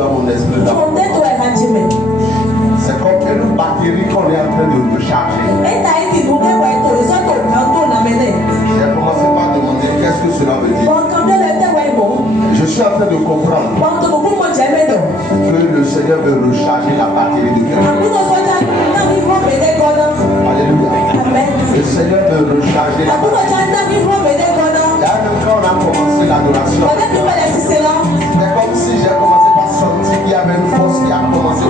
dans mon esprit d'abord. C'est comme une batterie qu'on est en train de recharger. J'ai commencé par demander qu'est-ce que cela veut dire. Je suis en train de comprendre que le Seigneur veut recharger la batterie de quelqu'un. Alléluia. Le Seigneur veut recharger la batterie. Même quand on a commencé l'adoration, c'est comme si j'ai commencé par sentir qu'il y avait une force qui a commencé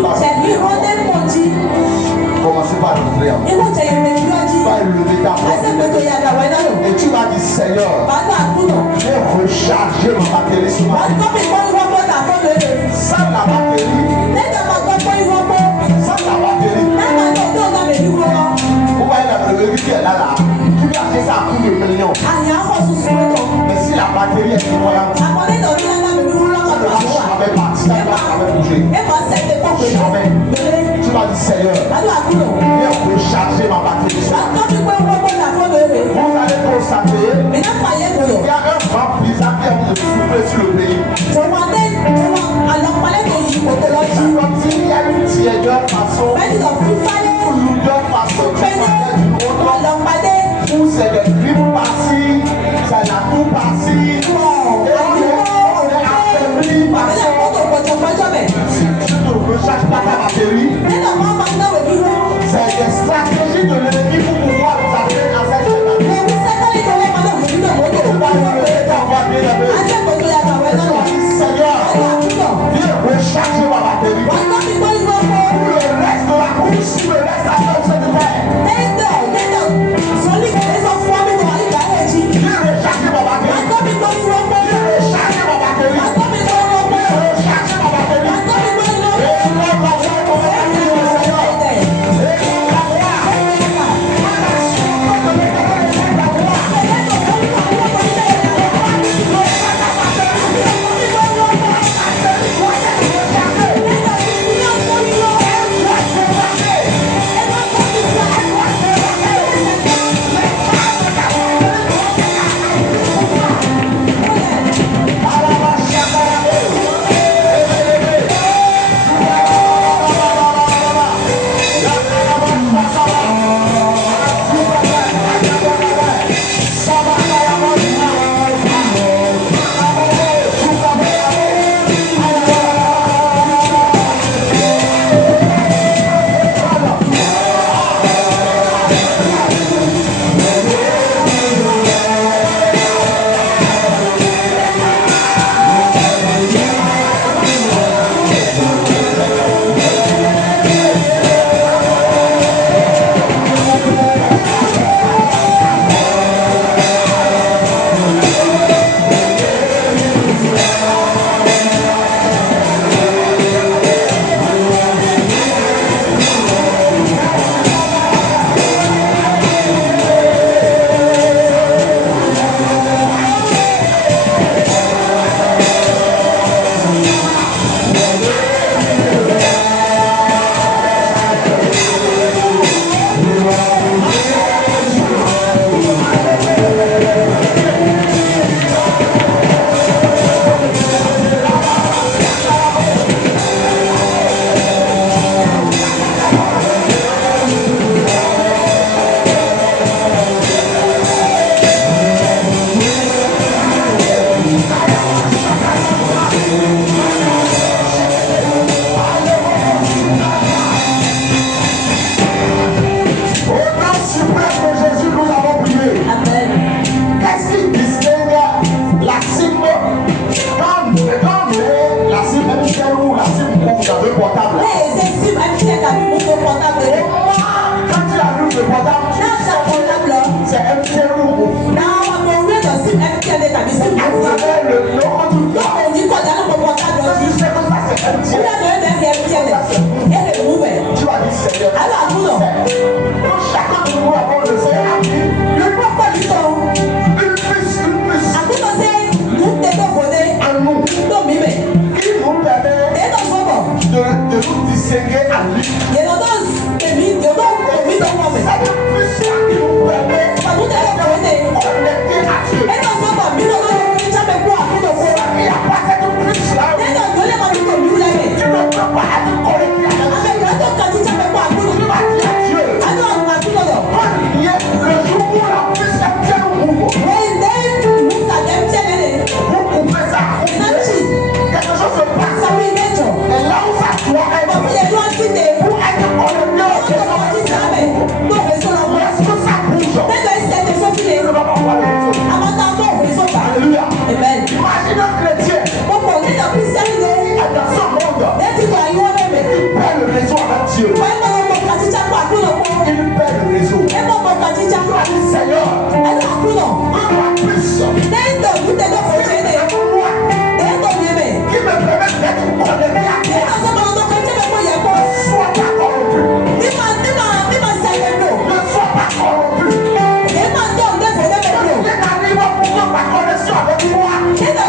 par rentrer en moi. Tu vas élever ta voix et tu vas dire Seigneur, j'ai rechargé ma batterie ce matin. Sans la batterie, vous voyez la batterie qui est là, tu lui as fait ça à coup de millions. Mais si la batterie est incroyable, ça ne va jamais partir, ça ne va jamais bouger. Jamais. Tu vas dire Seigneur, viens recharger ma batterie. Vous allez constater qu'il y a un vent bizarre qui a vous souffler sur le pays. C'est comme s'il y a une tièdeur façon, une lourdeur façon, où c'est des grippes par-ci, c'est la toux par-ci, et on est affaibli par-ci. Si tu ne recharges pas ta batterie, c'est des stratégies de l'ennemi pour pouvoir nous amener à cette étape. Seigneur, viens recharger ma batterie. Pour le reste de la course, pour le reste de la course de terre. Viens recharger ma batterie. Thank you. Dieu. Il perd le réseau. Seigneur, qui me permet d'être connecté à toi. Sois pas corrompu. Ne sois pas corrompu. N'arrive pour ma connexion avec toi. Je lève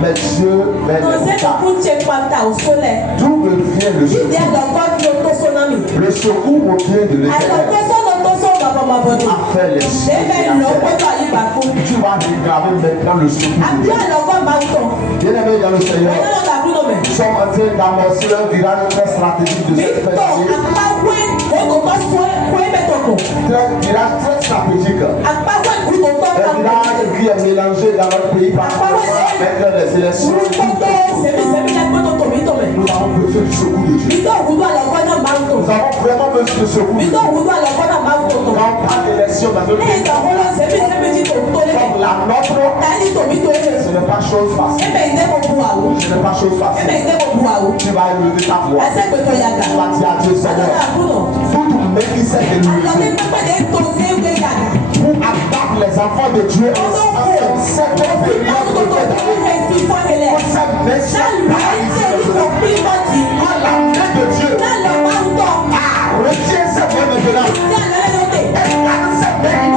mes yeux vers le d'où me vient le secours. Le secours me vient de l'Éternel. A fait les cieux et la terre. Tu vas regarder maintenant le secours. Bien-aimé dans le Seigneur, nous sommes en train d'amorcer un virage très stratégique de cette fin d'année. Virage très stratégique. Un virage qui est mélangé dans notre pays particulièrement avec les élections. Nous avons besoin du secours de Dieu. Nous avons vraiment besoin de secours de Dieu. Quand on parle d'élection dans notre pays, comme la nôtre, ce n'est pas chose facile. Ce n'est pas chose facile. Tu vas élever ta voix. Tu vas dire à Dieu, Seigneur, tout médecin de l'unité pour abattre les enfants de Dieu en cette période de d'année. Pour cette message paralysée par la main de Dieu. Retiens cette main maintenant. Escale cette main.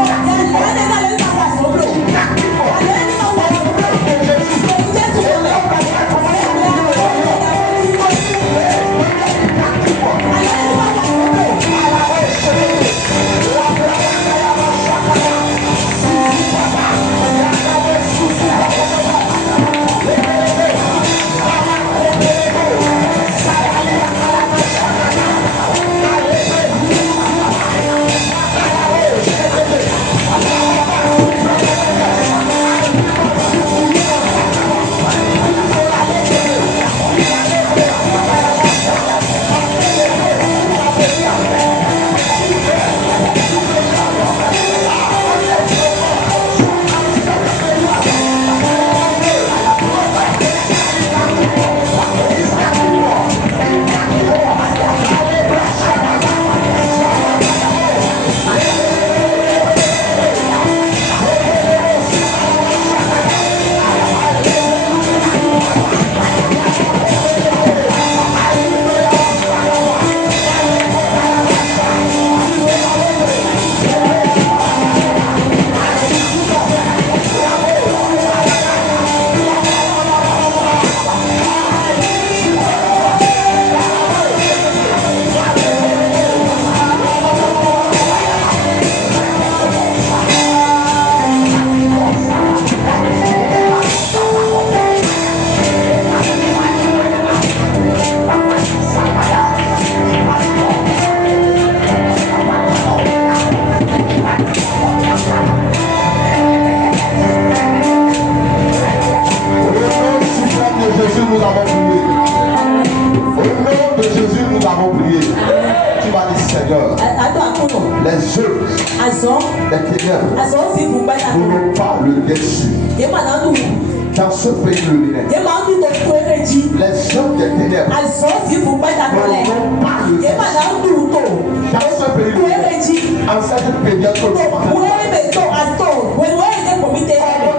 Les œuvres des ténèbres n'auront pas le dessus. Dans ce pays luminaire, les œuvres des ténèbres n'auront pas le dessus. Dans ce pays luminaire, en cette période de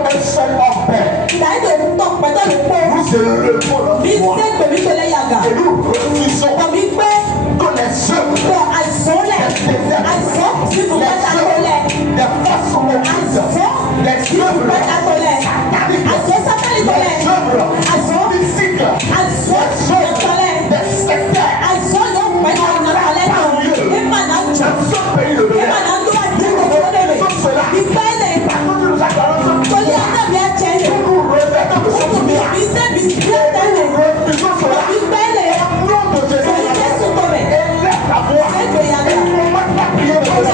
un seul homme, nous élevons notre voix et nous refusons que les œuvres des façons occultes, les œuvres sataniques, les œuvres physiques, les œuvres des sectaires n'ont pas lieu dans ce pays de lumière. Nous faisons cela parce que nous nous accordons ce pouvoir. Nous nous revêtons de ce pouvoir. Nous refusons cela au nom de Jésus. Élève ta voix et commence à prier de cela.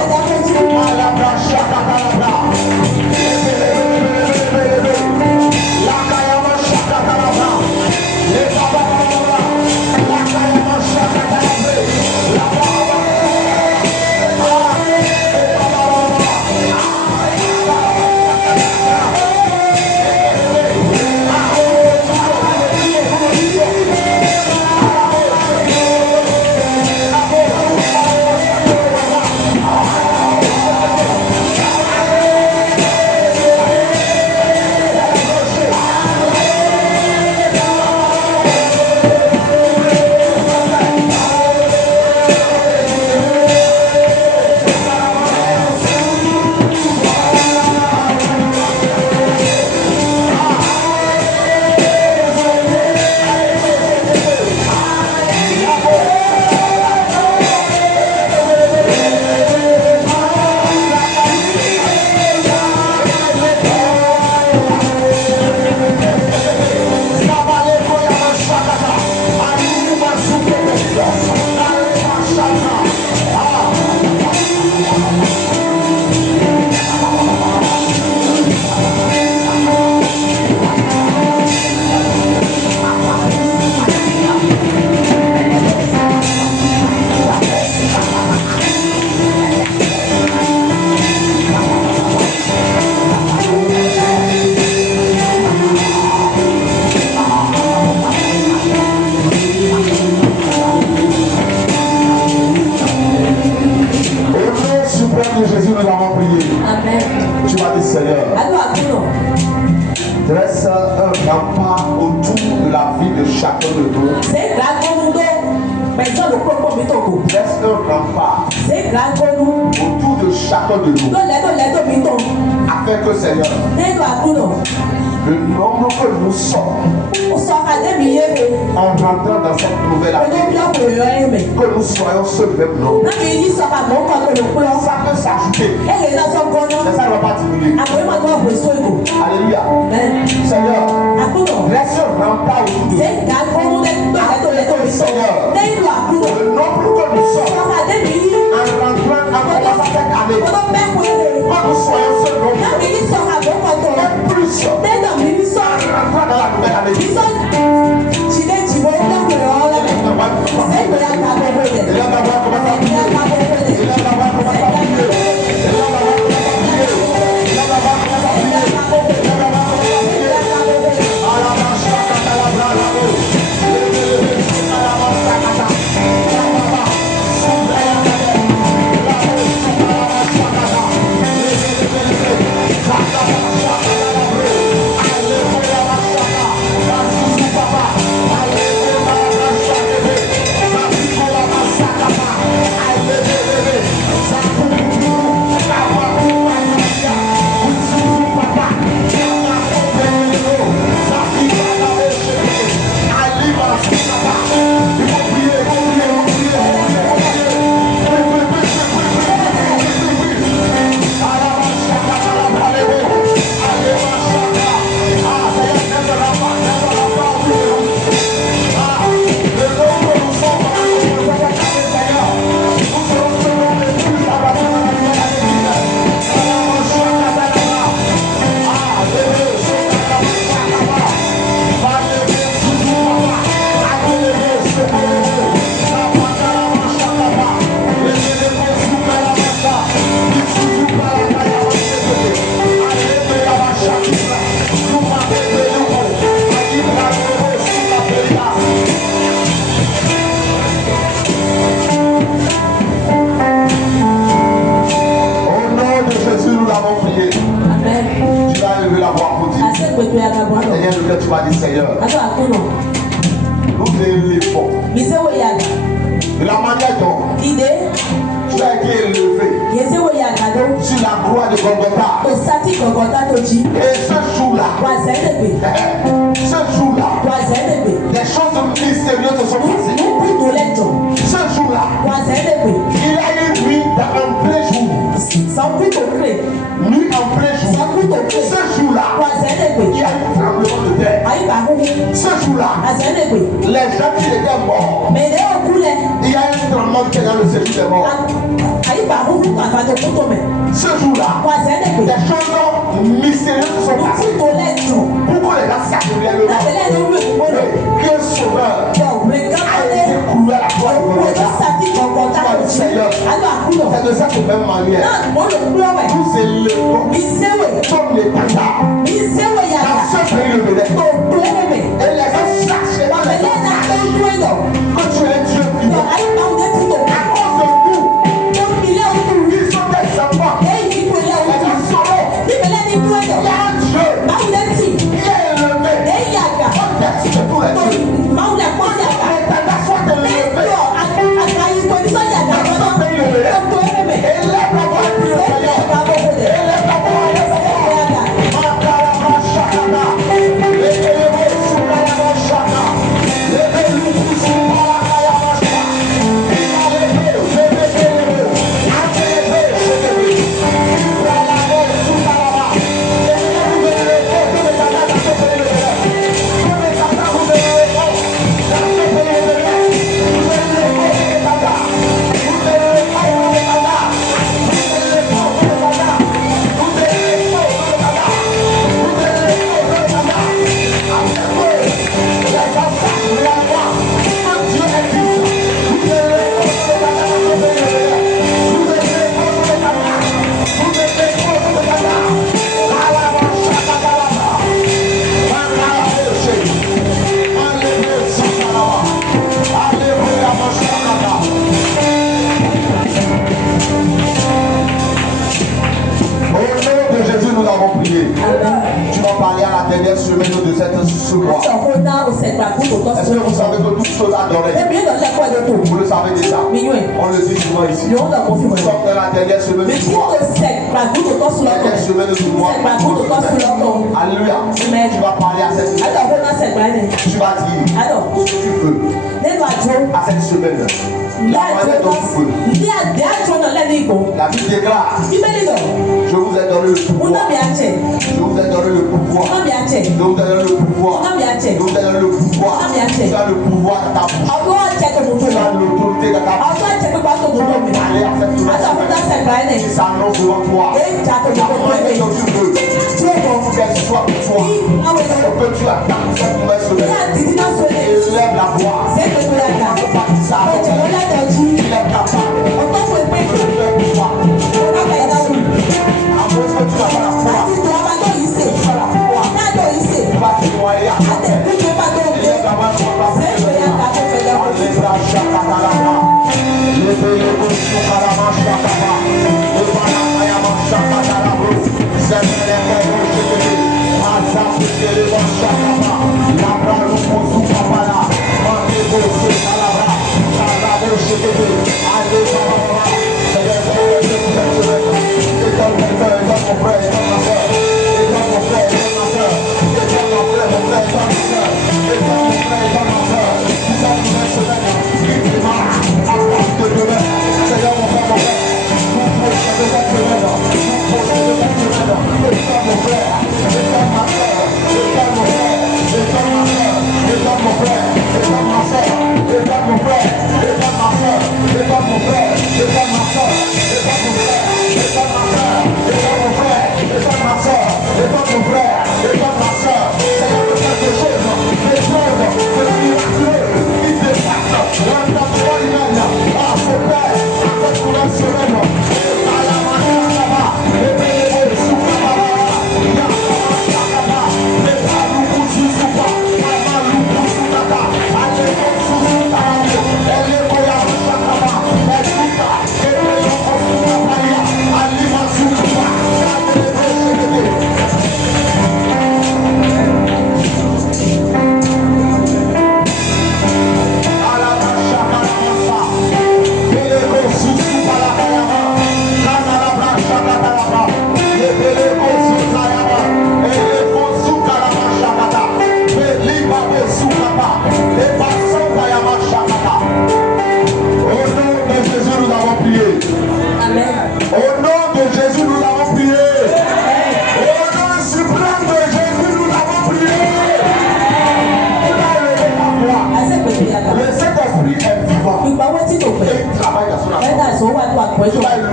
Dresse un rempart autour de la vie de chacun de nous. Dresse un rempart autour de chacun de nous. Afin que Seigneur, le nombre que nous sommes en rentrant dans cette nouvelle année, que nous soyons ce même nombre. Ça peut s'ajouter, mais ça ne va pas diminuer. Alléluia. Seigneur, laisse un rempart autour de nous. Seigneur, le nombre que nous sommes en rentrant dans cette année, que nous soyons ce nombre. Et plus, en rentrant dans la nouvelle année. dit Seigneur, nous élevons. De la manière dont tu as été élevé sur la croix de Golgotha. Et ce jour-là, des choses mystérieuses se sont passées. Ce jour-là, il y a une nuit en plein jour. Nuit en plein jour. Ce jour-là, il y a un tremblement de terre. Ce jour-là, les gens qui étaient morts, il y a un tremblement de terre dans le séjour des morts. Ce jour-là, des choses mystérieuses se sont passées. Pourquoi les gens s'appelaient le mort? Quel sauveur a été cloué à la croix de Golgotha? Seigneur, c'est de cette même manière. Nous élevons comme les pandas dans ce pays le bénin. Et les gens cherchaient dans les hommes que tu es Dieu vivant. À cause de nous, ils sont des enfants. Les gens sont là. Il y a un Dieu. Il est élevé. Au-dessus de tous les dieux. Les pandas soient élevés. Tu vas parler à la dernière semaine de cette seconde. Est-ce que vous savez que toutes choses adorées? Vous le savez déjà. On le dit souvent ici. Nous sommes dans la dernière semaine du mois. Dernière semaine du mois. Alléluia. Tu vas parler à cette semaine. Tu vas dire ce que tu veux à cette semaine. La manière dont tu veux. La Bible déclare: je vous ai donné le pouvoir. Je vous ai donné le pouvoir. Je vous ai donné le pouvoir. Je vous ai donné le pouvoir. Tu as le pouvoir dans ta bouche. Tu as l'autorité dans ta bouche. Tu peux parler à cette semaine. Il s'annonce devant toi. La manière dont tu veux. Qu'elle soit pour toi. Que tu attends cette nouvelle semaine. Élève la voix. Il est capable.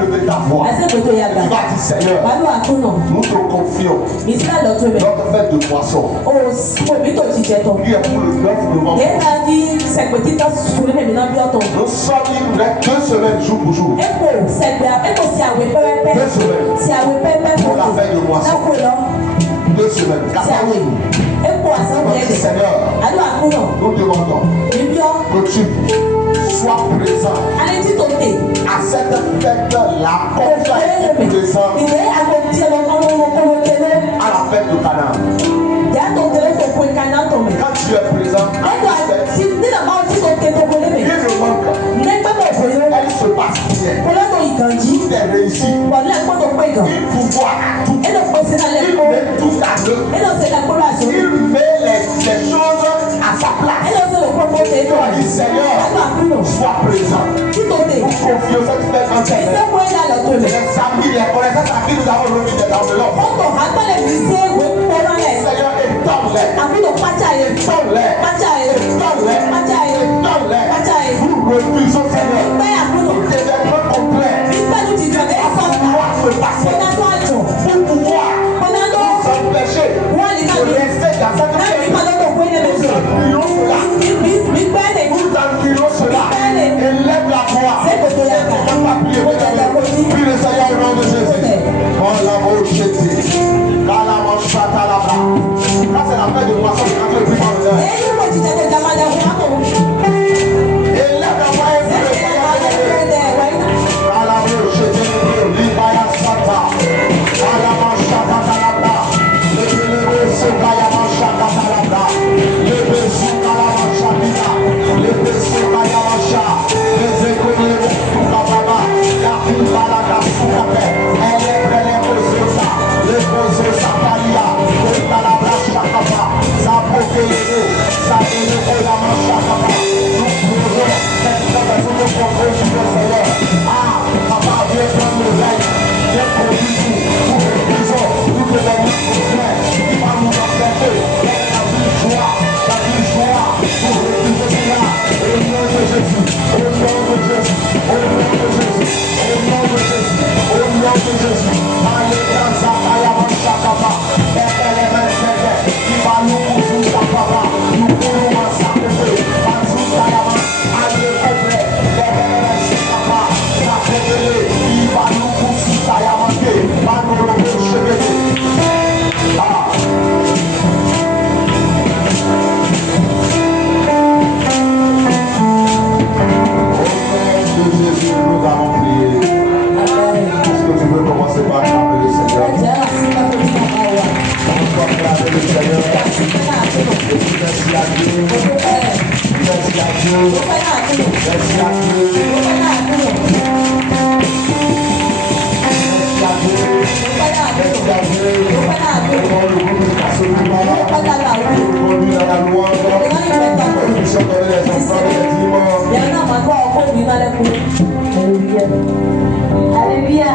lever ta voix. Tu vas dire Seigneur, nous te confions notre fête de poisson. Qui est pour le 9 novembre. Nous sommes libres 2 semaines jour pour jour. 2 semaines pour la fête de poisson. 2 semaines, 14 jours. Seigneur, nous demandons que tu sois présent à cette fête-là, comme tu as été présent à la fête de Canaan. Quand tu es présent à la fête, il ne manque, elle se passe bien. Tout est réussi. Il pouvoir à tout. Il met tout à deux. Il met les choses à sa place. Il dit Seigneur, sois présent. Nous confions cette fête en tes mains. Les amis, les connaissances à qui nous avons remis des enveloppes. Seigneur, étends-les. Nous refusons, Seigneur, d'événements complets. Pour pouvoir se passer. Pour pouvoir nous empêcher de rester dans cette fête. Nous annulons cela. Élève la voix. Prie le Seigneur au nom de Jésus. Oh la mochette. Là la manche patalabra. Là c'est la fête de poisson qui a fait le plus dans le cœur. Élève la voix et prie le Seigneur. Là la mochette. Libaya sata. Là la manche patalabra. Le bénéfice kaya manche patalabra. Le bésu kaya manche patalabra. Le bésu kaya manche. Les écoles tout kababa. La kubala la soukape. Elle est prête les besoins. Les besoins sapalia. Kota la brache chakapa. Sa pokelele. Sa eleko la manche chakapa. Nous pouvons cette fête de nous confier sur le Seigneur. Ah, papa viens prendre le règne. Viens conduire tout. Nous refusons. Nous devons nous faire. Il va nous empêcher. La vie joie. La vie joie. Nous refusons cela. Au nom de Jésus. Au nom de Jésus. Au nom de Jésus. Au nom de Jésus. Au nom de Jésus. Allez, dans sa paille avant chaque papa. Faites les mains serrées. Il va nous pousser sa papa. Nous pourrons en s'appeler. Bazou Tayama. Allez, complet. Faites les mains sur papa. Ça fait de l'eau. Il va nous pousser Tayama. Va nous le cheveux. Ah. Jésus, nous allons prier. Est-ce que tu veux commencer par acclamer le Seigneur? On va acclamer le Seigneur. Merci à Dieu. Merci à Dieu. Merci à Dieu. Merci à Dieu. Comment le groupe est absolument là. Conduit dans la loi. Nous sommes dans les enfants de Alléluia.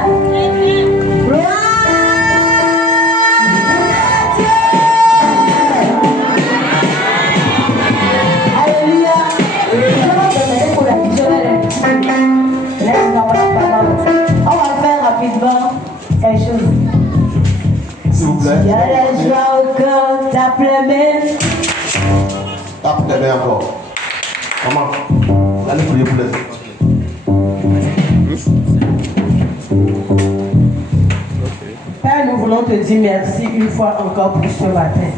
On va faire rapidement quelque chose. S'il vous plaît. Il y a la joie au cœur, tape les mains. Tape tes mains encore. Comment? Allez prier pour les autres. Père, nous voulons te dire merci une fois encore pour ce matin.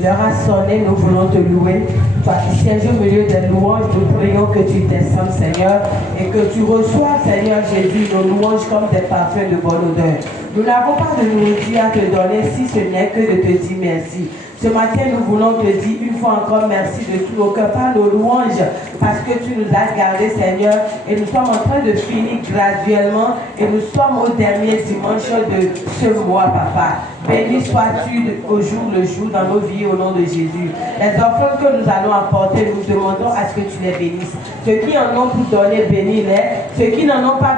L'heure a sonné, nous voulons te louer. Toi qui sièges au milieu des louanges, nous prions que tu descendes, Seigneur, et que tu reçois, Seigneur Jésus, nos louanges comme des parfums de bonne odeur. Nous n'avons pas de nourriture à te donner si ce n'est que de te dire merci. Ce matin, nous voulons te dire une fois encore merci de tout nos cœurs par nos louanges, parce que tu nous as gardés, Seigneur, et nous sommes en train de finir graduellement, et nous sommes au dernier dimanche de ce mois, Papa. Béni sois-tu au jour le jour dans nos vies au nom de Jésus. Les enfants que nous allons apporter, nous demandons à ce que tu les bénisses. Ceux qui en ont pour donner, bénis-les. Ceux qui n'en ont pas